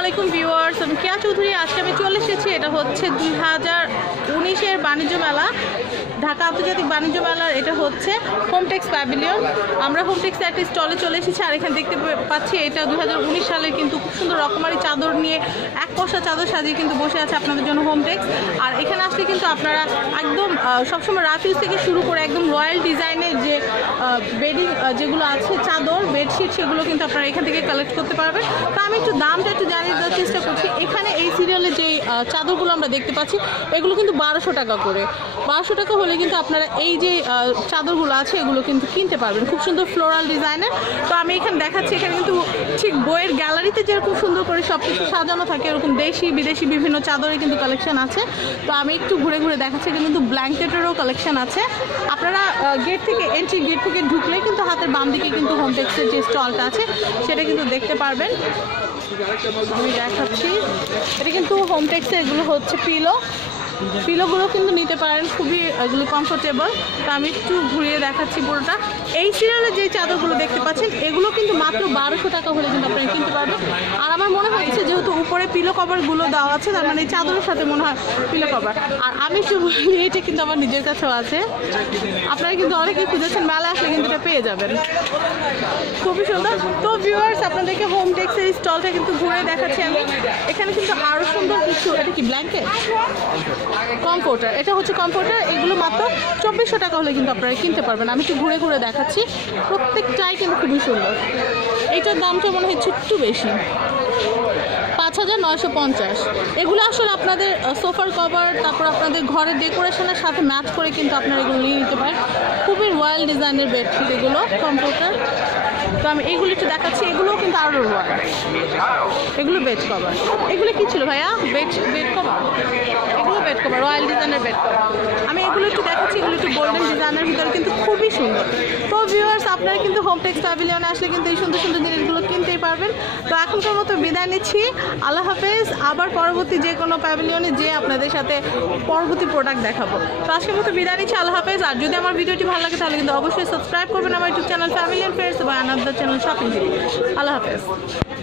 আলাইকুম ভিউয়ার্স, আমি কেয়া চৌধুরী। আজকে আমি চলে এসেছি, এটা হচ্ছে 2019-এর বাণিজ্য মেলা, ঢাকা আন্তর্জাতিক বাণিজ্য মেলার। এটা হচ্ছে হোমটেক্স প্যাভিলিয়ন। আমরা হোমটেক্সের একটা স্টলে চলে এসেছি, আর এখানে দেখতে পাচ্ছি এটা 2019 সালের কিন্তু খুব সুন্দর রকমারি চাদর নিয়ে এক পশা চাদর সাজিয়ে কিন্তু বসে আছে আপনাদের জন্য হোমটেক্স। আর এখানে আসলে কিন্তু আপনারা একদম সবসময় রাফিউজ থেকে শুরু করে একদম রয়্যাল ডিজাইনের যে বেডিং যেগুলো আছে, চাদর বেডশিট, সেগুলো কিন্তু আপনারা এখান থেকে কালেক্ট করতে পারবেন। তো আমি একটু দামটা একটু জানিয়ে দেওয়ার চেষ্টা করছি। এখানে এই সিরিয়ালে যে চাদরগুলো আমরা দেখতে পাচ্ছি, এগুলো কিন্তু 1200 টাকা করে। 1200 টাকা হলে কিন্তু আপনারা এই যে চাদরগুলো আছে এগুলো কিন্তু কিনতে পারবেন, খুব সুন্দর ফ্লোরাল ডিজাইনের। তো আমি এখানে দেখাচ্ছি, এখানে কিন্তু ঠিক বইয়ের গ্যালারিতে যেরকম সুন্দর করে সব কিছু সাজানো থাকে, এরকম দেশি বিদেশি বিভিন্ন চাদরের কিন্তু কালেকশন আছে। তো আমি একটু ঘুরে ঘুরে দেখাচ্ছি, এখানে কিন্তু ব্ল্যাঙ্কেটেরও কালেকশন আছে। আপনারা গেট থেকে এন্ট্রি গেট থেকে ঢুকলে কিন্তু হাতের বাম দিকে কিন্তু হোমটেক্সের যে স্টলটা আছে সেটা কিন্তু দেখতে পারবেন। আমি দেখাচ্ছি, এটা কিন্তু হোমটেক্সে এগুলো হচ্ছে পিলোগুলো কিন্তু নিতে পারেন, খুবই এগুলো কমফোর্টেবল। তো আমি একটু ঘুরিয়ে দেখাচ্ছি পুরোটা। এই সিরিয়ালে যে চাদরগুলো দেখতে পাচ্ছেন এগুলো কিন্তু মাত্র 1200 টাকা হলে কিন্তু আপনারা কিনতে পারবেন। আর আমার মনে হচ্ছে যেহেতু উপরে পিলো কভারগুলো দেওয়া আছে, তার মানে এই চাদরের সাথে মনে হয় পিলো কভার। আর আমি একটু বলি, এটা কিন্তু আমার নিজের কাছেও আছে। আপনারা কিন্তু অনেকেই খুঁজেছেন, মেলা আসলে কিন্তু এটা পেয়ে যাবেন, খুবই সুন্দর। তো ভিউয়ার্স, আপনাদেরকে হোমটেক্সের স্টলটা কিন্তু ঘুরে দেখাচ্ছি আমি। এখানে কিন্তু আরও সুন্দর কিছু, এটা কি ব্ল্যাঙ্কেট, কমফোর্টার, এটা হচ্ছে কমফোর্টার। এগুলো মাত্র 2400 টাকা হলে কিন্তু আপনারা কিনতে পারবেন। আমি একটু ঘুরে ঘুরে দেখাচ্ছি, প্রত্যেকটাই কিন্তু খুবই সুন্দর। এইটার দামটা মনে হয় একটু বেশি, 5950। এগুলো আসলে আপনাদের সোফার কভার, তারপর আপনাদের ঘরের ডেকোরেশনের সাথে ম্যাচ করে কিন্তু আপনারা এগুলো নিয়ে নিতে পারেন। খুবই রয়্যাল ডিজাইনের বেডশিট এগুলো, কমফোর্টার। তো আমি এগুলো একটু দেখাচ্ছি, এগুলোও কিন্তু আরও রয়্যাল। এগুলো বেড কভার। এগুলো কি ছিল ভাইয়া? বেড কভার, এগুলো বেড কভার, রয়্যাল ডিজাইনের বেড কভার। আমি এগুলো একটু দেখাচ্ছি, এগুলো একটু গোল্ডেন ডিজাইনের ভিতরে কিন্তু খুবই সুন্দর। তো ভিউয়ার্স, আপনারা কিন্তু হোমটেক্স প্যাভিলিয়নে আসলে কিন্তু এই সুন্দর সুন্দর জিনিসগুলো কিনতেই পারবেন। তো এখনকার মতো বিদায় নিচ্ছি, আল্লাহ হাফেজ। আবার পরবর্তী যে কোনো প্যাভিলিয়নে যে আপনাদের সাথে পরবর্তী প্রোডাক্ট দেখাবো। তো আজকের মতো বিদায় নিচ্ছি, আল্লাহ হাফেজ। আর যদি আমার ভিডিওটি ভালো লাগে তাহলে কিন্তু অবশ্যই সাবস্ক্রাইব করবেন আমার YouTube channel family and friends বা আনাদার চ্যানেল শপিং। আল্লাহ হাফেজ।